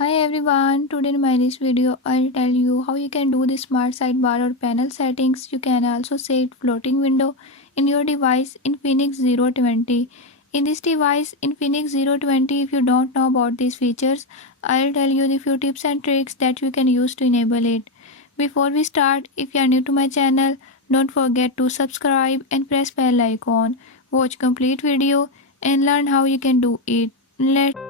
Hi everyone, today in this video I'll tell you how you can do the smart sidebar or panel settings. You can also set floating window in your device Infinix 020. In this device Infinix 020, if you don't know about these features, I'll tell you the few tips and tricks that you can use to enable it. Before we start, if you are new to my channel, don't forget to subscribe and press bell icon. Watch complete video and learn how you can do it. Let's